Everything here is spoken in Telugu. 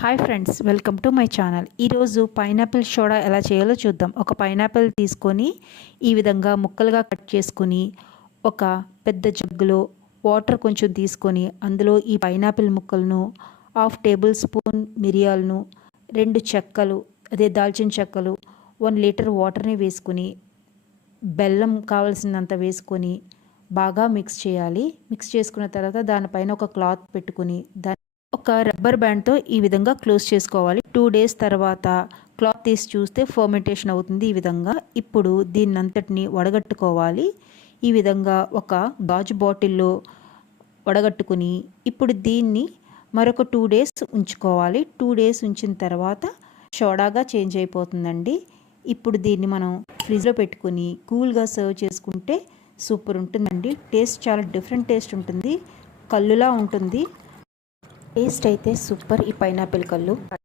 Hi friends, welcome to my channel. ఈరోజు పైనాపిల్ సోడా ఎలా చేయాలో చూద్దాం. ఒక పైనాపిల్ తీసుకొని ఈ విధంగా ముక్కలుగా కట్ చేసుకుని ఒక పెద్ద జగ్గులో వాటర్ కొంచెం తీసుకొని అందులో ఈ పైనాపిల్ ముక్కలను 1/2 టేబుల్ స్పూన్ మిరియాలను 2 చెక్కలు అదే దాల్చిన చెక్కలు 1 లీటర్ వాటర్ని వేసుకుని బెల్లం కావాల్సినంత వేసుకొని బాగా మిక్స్ చేయాలి. మిక్స్ చేసుకున్న తర్వాత దానిపైన ఒక క్లాత్ పెట్టుకుని ఒక రబ్బర్ బ్యాండ్తో ఈ విధంగా క్లోజ్ చేసుకోవాలి. 2 డేస్ తర్వాత క్లాత్ తీసి చూస్తే ఫర్మెంటేషన్ అవుతుంది. ఈ విధంగా ఇప్పుడు దీన్నంతటిని వడగట్టుకోవాలి. ఈ విధంగా ఒక గాజు బాటిల్లో వడగట్టుకుని ఇప్పుడు దీన్ని మరొక 2 డేస్ ఉంచుకోవాలి. 2 డేస్ ఉంచిన తర్వాత సోడాగా చేంజ్ అయిపోతుందండి. ఇప్పుడు దీన్ని మనం ఫ్రిడ్జ్లో పెట్టుకుని కూల్గా సర్వ్ చేసుకుంటే సూపర్ ఉంటుందండి. టేస్ట్ చాలా డిఫరెంట్ టేస్ట్ ఉంటుంది, కల్లులా ఉంటుంది. టేస్ట్ అయితే సూపర్ ఈ పైనాపిల్ కల్లు.